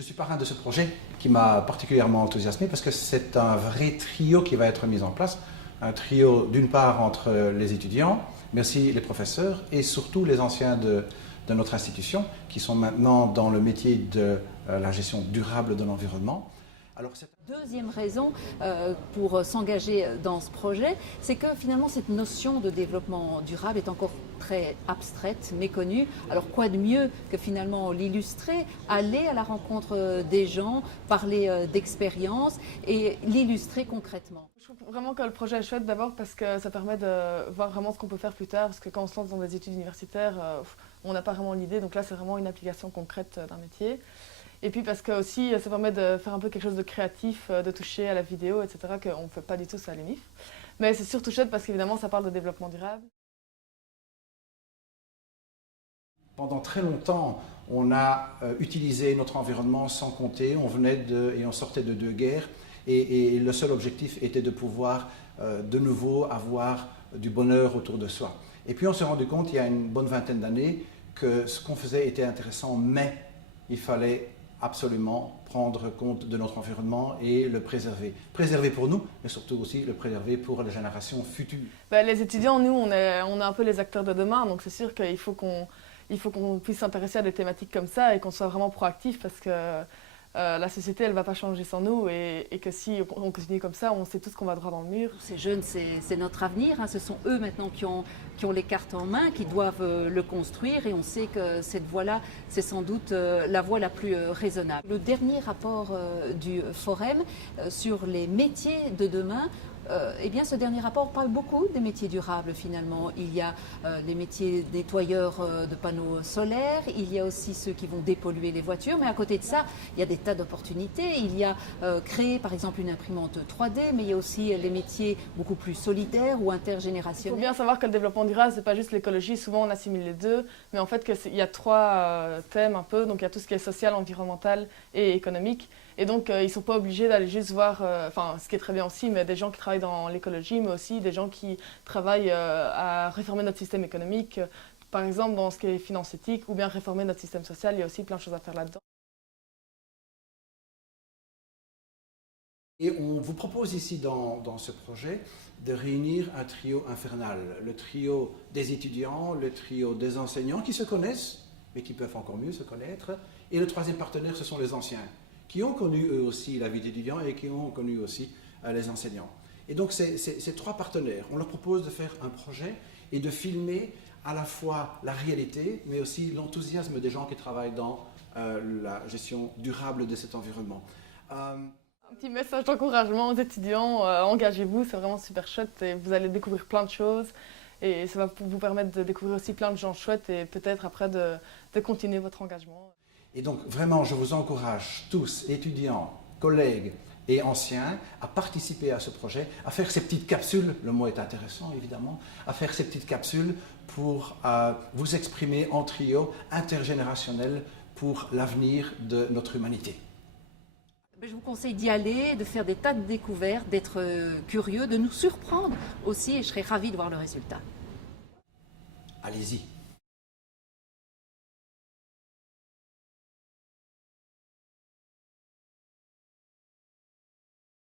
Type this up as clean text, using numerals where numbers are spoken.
Je suis parrain de ce projet qui m'a particulièrement enthousiasmé parce que c'est un vrai trio qui va être mis en place. Un trio d'une part entre les étudiants, mais aussi les professeurs et surtout les anciens de notre institution qui sont maintenant dans le métier de la gestion durable de l'environnement. Deuxième raison pour s'engager dans ce projet, c'est que finalement cette notion de développement durable est encore très abstraite, méconnue. Alors quoi de mieux que finalement l'illustrer, aller à la rencontre des gens, parler d'expérience et l'illustrer concrètement. Je trouve vraiment que le projet est chouette d'abord parce que ça permet de voir vraiment ce qu'on peut faire plus tard, parce que quand on se lance dans des études universitaires, on n'a pas vraiment l'idée, donc là c'est vraiment une application concrète d'un métier. Et puis parce que aussi ça permet de faire un peu quelque chose de créatif, de toucher à la vidéo, etc., qu'on ne fait pas du tout ça à l'UNIF. Mais c'est surtout chouette parce qu'évidemment ça parle de développement durable. Pendant très longtemps, on a utilisé notre environnement sans compter, et on sortait de deux guerres, et le seul objectif était de pouvoir de nouveau avoir du bonheur autour de soi. Et puis on s'est rendu compte il y a une bonne vingtaine d'années que ce qu'on faisait était intéressant, mais il fallait absolument prendre compte de notre environnement et le préserver. Préserver pour nous, mais surtout aussi le préserver pour les générations futures. Les étudiants, nous, on est un peu les acteurs de demain, donc c'est sûr qu'il faut qu'on puisse s'intéresser à des thématiques comme ça et qu'on soit vraiment proactif parce que la société, elle ne va pas changer sans nous et que si on continue comme ça, on sait tous qu'on va droit dans le mur. Ces jeunes, c'est notre avenir, hein. Ce sont eux maintenant qui ont les cartes en main, qui doivent le construire et on sait que cette voie-là, c'est sans doute la voie la plus raisonnable. Le dernier rapport du Forum sur les métiers de demain, eh bien, ce dernier rapport parle beaucoup des métiers durables finalement. Il y a les métiers nettoyeurs de panneaux solaires, il y a aussi ceux qui vont dépolluer les voitures, mais à côté de ça, il y a des tas d'opportunités. Il y a créé par exemple une imprimante 3D, mais il y a aussi les métiers beaucoup plus solidaires ou intergénérationnels. Il faut bien savoir que le développement durable, c'est pas juste l'écologie, souvent on assimile les deux, mais en fait il y a trois thèmes un peu, donc il y a tout ce qui est social, environnemental et économique. Et donc, ils ne sont pas obligés d'aller juste voir, ce qui est très bien aussi, mais des gens qui travaillent dans l'écologie, mais aussi des gens qui travaillent à réformer notre système économique, par exemple dans ce qui est finance éthique, ou bien réformer notre système social, il y a aussi plein de choses à faire là-dedans. Et on vous propose ici dans ce projet de réunir un trio infernal, le trio des étudiants, le trio des enseignants qui se connaissent, mais qui peuvent encore mieux se connaître, et le troisième partenaire, ce sont les anciens, qui ont connu eux aussi la vie d'étudiant et qui ont connu aussi les enseignants. Et donc ces trois partenaires, on leur propose de faire un projet et de filmer à la fois la réalité, mais aussi l'enthousiasme des gens qui travaillent dans la gestion durable de cet environnement. Un petit message d'encouragement aux étudiants, engagez-vous, c'est vraiment super chouette et vous allez découvrir plein de choses. Et ça va vous permettre de découvrir aussi plein de gens chouettes et peut-être après de continuer votre engagement. Et donc vraiment, je vous encourage tous, étudiants, collègues et anciens, à participer à ce projet, à faire ces petites capsules, le mot est intéressant évidemment, à faire ces petites capsules pour vous exprimer en trio intergénérationnel pour l'avenir de notre humanité. Je vous conseille d'y aller, de faire des tas de découvertes, d'être curieux, de nous surprendre aussi et je serai ravie de voir le résultat. Allez-y.